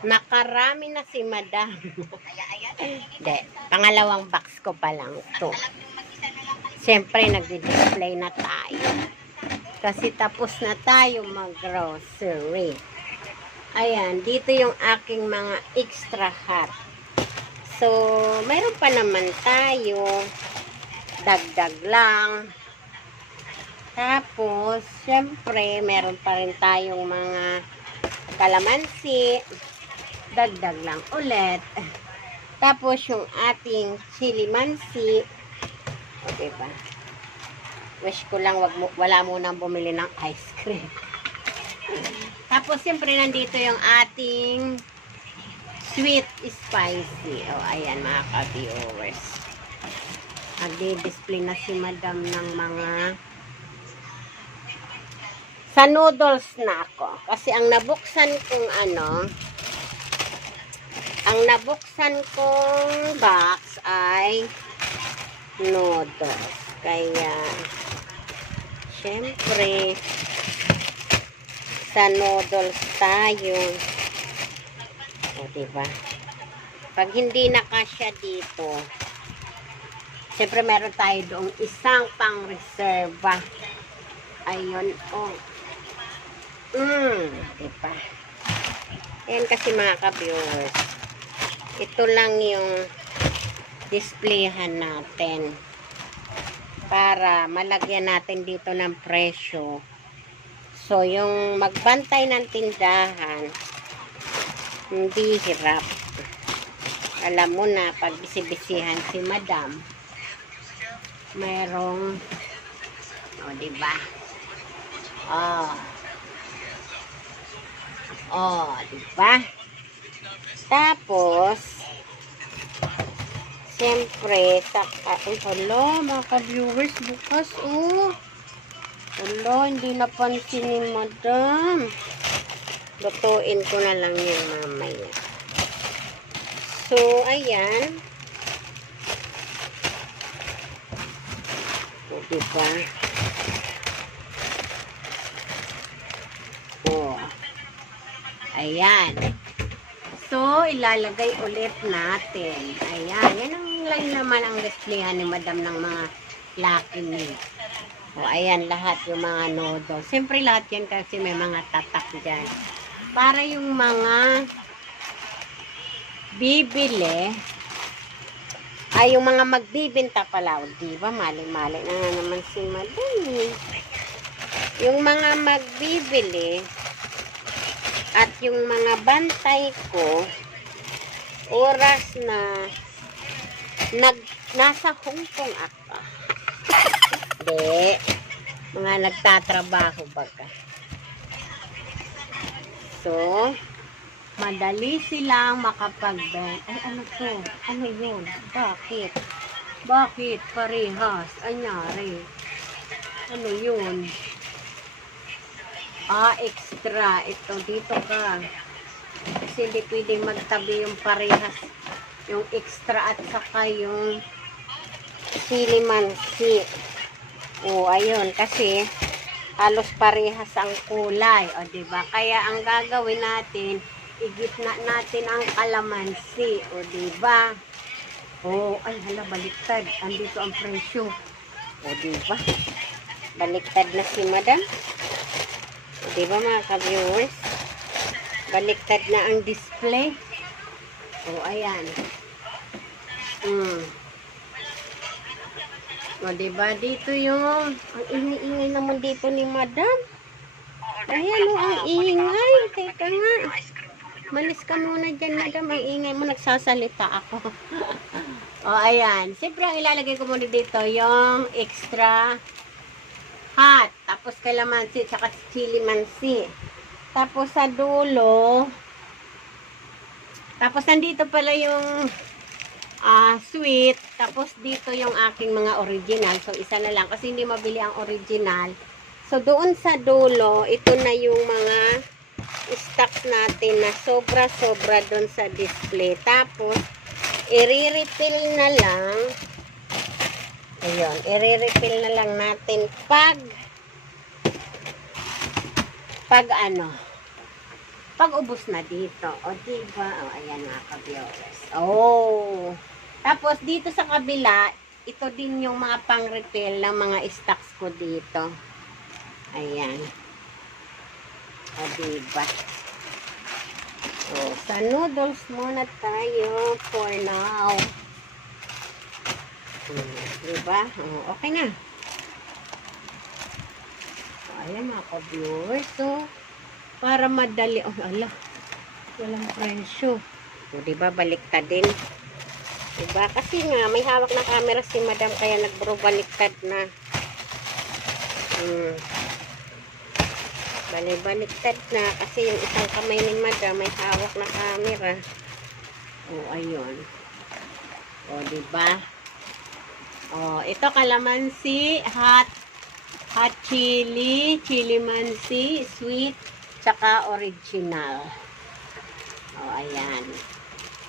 Nakarami na si madam. Hindi, pangalawang box ko pa lang to. Siyempre, nagdi-display na tayo. Kasi tapos na tayo mag-grocery. Ayan, dito yung aking mga extra hot. So, mayroon pa naman tayo. Dagdag lang. Tapos, syempre, meron pa rin tayong mga kalamansi. Dagdag lang ulit. Tapos, yung ating chili mansi. O, diba? Wish ko lang wag mo, wala munang bumili ng ice cream. Tapos, siyempre, nandito yung ating sweet spicy. O, ayan, mga ka-viewers. Nagdi-display na si madam ng mga sa noodles na ako. Kasi ang nabuksan kong ano, ang nabuksan kong box ay noodles. Kaya, syempre, sa noodles tayo. O, diba? Pag hindi na kasya dito, syempre meron tayo doong isang pang-reserva. Ayun, oh. Mm, diba? Ayan kasi mga ka-viewers. Ito lang yung displayhan natin para malagyan natin dito ng presyo. So, yung magbantay ng tindahan, hindi hirap. Alam mo na, pag bisibisihan si madam, mayroong, o, diba? Oh. Oh, diba? Tapos, siyempre, sa, ay, hala, mga ka-viewers, bukas, oh. Hala, hindi napansin ni madam. Lutuin ko na lang yan mamaya. So, ayan. O, diba? O. Ayan. So, ilalagay ulit natin. Ayan. Yan ang lang naman ang displayhan ni madam ng mga lucky meat. O, ayan lahat yung mga noodles. Siyempre lahat yan kasi may mga tatak dyan. Para yung mga bibili, ay yung mga magbibinta pala. O, di ba? Mali-mali na naman si madam. eh. Yung mga magbibili, at yung mga bantay ko, oras na nag, nasa Hong Kong ako. Hindi. Mga nagtatrabaho baga. So, madali silang makapag-bend. Ay, ano to? Ano yun? Bakit? Bakit? Parehas. Anyari. Ano yun? Ah, extra. Ito, dito ka. Kasi hindi pwedeng magtabi yung parehas. Yung extra at saka yung sili mansi. O, ayun. Kasi, halos parehas ang kulay. O, diba? Kaya, ang gagawin natin, igitna natin ang kalamansi. O, diba? O, ay, hala, baliktad. Andito ang presyo. O, diba? Baliktad na si madam. Di ba mga ka-viewers? Baliktad na ang display. O, ayan. Mm. O, di ba? Dito yung, ang ingay-ingay naman dito ni madam. Ayan o, ang ingay. Teka nga. Malis ka muna dyan, madam. Ang ingay mo, nagsasalita ako. o, ayan. Siyempre, ang ilalagay ko muna dito, yung extra hot. Tapos kalamansi, tsaka chili mansi. Tapos sa dulo, tapos nandito pala yung ah, sweet. Tapos dito yung aking mga original. So, isa na lang. Kasi hindi mabili ang original. So, doon sa dulo, ito na yung mga stocks natin na sobra-sobra doon sa display. Tapos, i-refill na lang Ayun, i-refill na lang natin pag pag ano pag ubos na dito. O, diba? O, ayan mga ka-viewers. Oh! Tapos, dito sa kabila, ito din yung mga pang-refill ng mga stocks ko dito. Ayan. O, diba? So, sa noodles muna tayo for now. Diba? O, okay na. So, ayan mga ka-viewers. So, para madali. Oh, ala. Walang presyo. O, diba? Baliktad din. Diba? Kasi nga, may hawak na camera si madam kaya nagburo baliktad na. Hmm. Bali-baliktad na kasi yung isang kamay ni madam may hawak na camera. O, ayun. O, diba? O, ito kalamansi, hot, hot chili, chili mansi, sweet, tsaka original. O, ayan.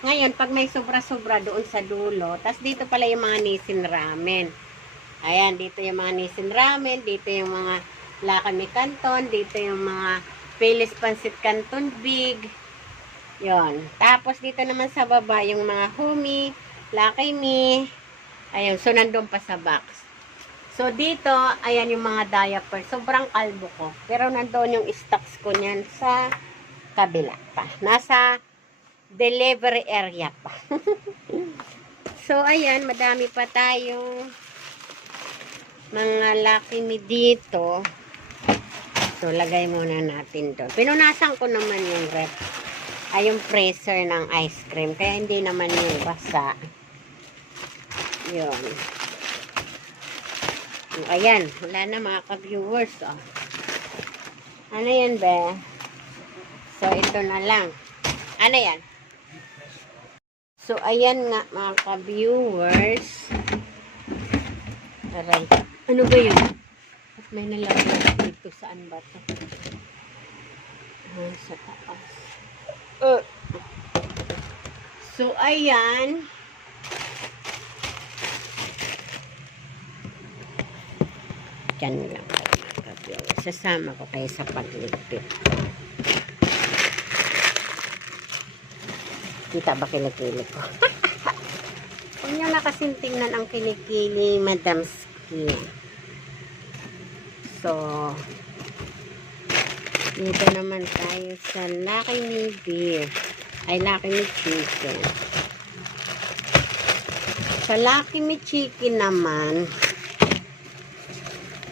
Ngayon, pag may sobra-sobra doon sa dulo, tas dito pala yung mga nisin ramen. Ayan, dito yung mga nisin ramen, dito yung mga lakami canton, dito yung mga Phyllis Pansit Canton Big. Yon. Tapos dito naman sa baba yung mga Humi, Lucky Me. Ayun, so nandun pa sa box. So dito, ayan yung mga diaper. Sobrang kalbo ko. Pero nandoon yung stocks ko niyan sa kabila pa. Nasa delivery area pa. so ayan, madami pa tayong mga Lucky Me dito. So, lagay muna natin doon. Pinunasan ko naman yung rep. Ay, yung freezer ng ice cream. Kaya hindi naman yung basa. Yun. So, ayan. Wala na mga ka-viewers. Oh. Ano yan, be? So, ito na lang. Ano yan? So, ayan nga, mga ka-viewers. Aray. Ano ba yun? At may nalagay dito. Saan ba to? Ah, sa taas. Uh. So, ayan. Diyan lang kayo mga kabiyong. Sasama ko kayo sa pagligpit. Kita ba kilikili ko? Huwag niyo na kasing tingnan ang kilikili, Madam Skin. So, dito naman tayo sa Lucky Me Beer. Ay, Lucky Me Chicken. Sa Lucky Me Chicken naman,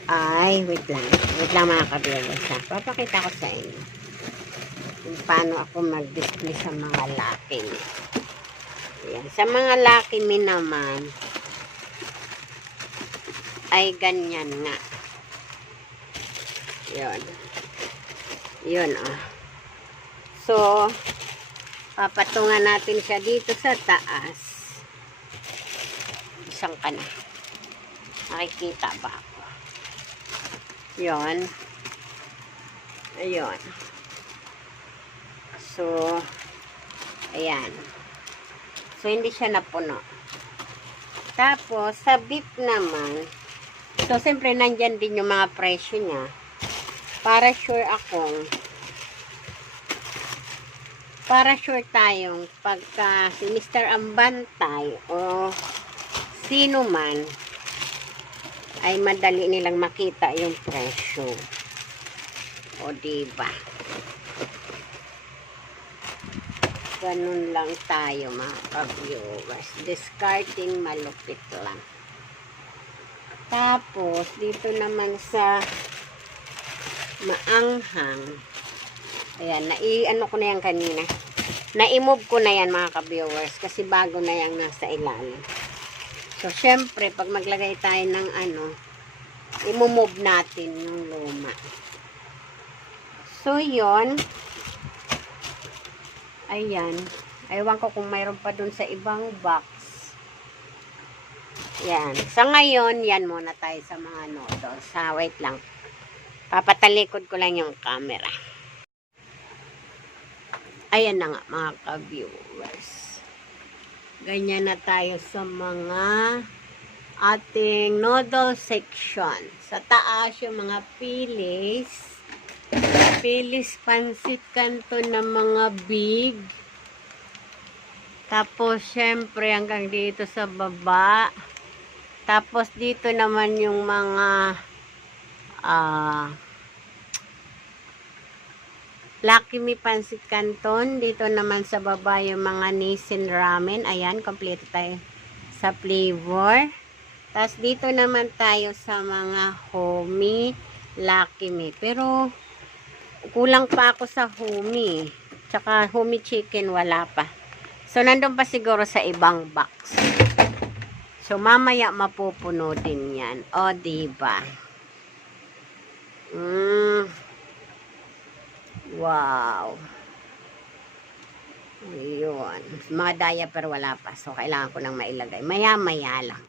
ay, wait lang. Wait lang mga kabiyagas ha. Papakita ko sa inyo kung paano ako mag-display sa mga Me. Ayan. Sa mga Lucky Me naman, ay ganyan nga. Yun. Yun, ah. So, papatungan natin siya dito sa taas. Isang ka na. Nakikita ba ako? Yun. Ayun. So, ayan. So, hindi siya napuno. Tapos, sa beef naman, so, siyempre, nandyan din yung mga presyo niya para sure akong para sure tayong pagka si Mr. Ambantay o sino man ay madali nilang makita yung presyo o diba ganun lang tayo mga ka-viewers discarding malupit lang tapos dito naman sa maanghang. Ayan, nai-ano ko na yan kanina. Na-move ko na yan mga ka-viewers kasi bago na yan nasa ilalim. So, syempre, pag maglagay tayo ng ano, i-move natin yung luma. So, yon Ayan. Aywan ko kung mayroon pa dun sa ibang box. Yan. Sa ngayon, yan muna tayo sa mga noodles. Ha, wait lang. Papatalikod ko lang yung camera. Ayan na nga mga ka-viewers. Ganyan na tayo sa mga ating noodle section. Sa taas yung mga pilis. Pilis pansit kanto ng mga big. Tapos, syempre, hanggang dito sa baba. Tapos, dito naman yung mga ah Lucky Me Pansit Canton. Dito naman sa baba yung mga Nissin Ramen. Ayan, kompleto tayo sa flavor. Tapos dito naman tayo sa mga homie Lucky Me. Pero kulang pa ako sa homie. Tsaka homie chicken wala pa. So nandun pa siguro sa ibang box. So mamaya mapupuno din yan. O diba? Mm. Wow. Ayun. Mga diaper wala pa. So, kailangan ko nang mailagay. Maya-maya lang.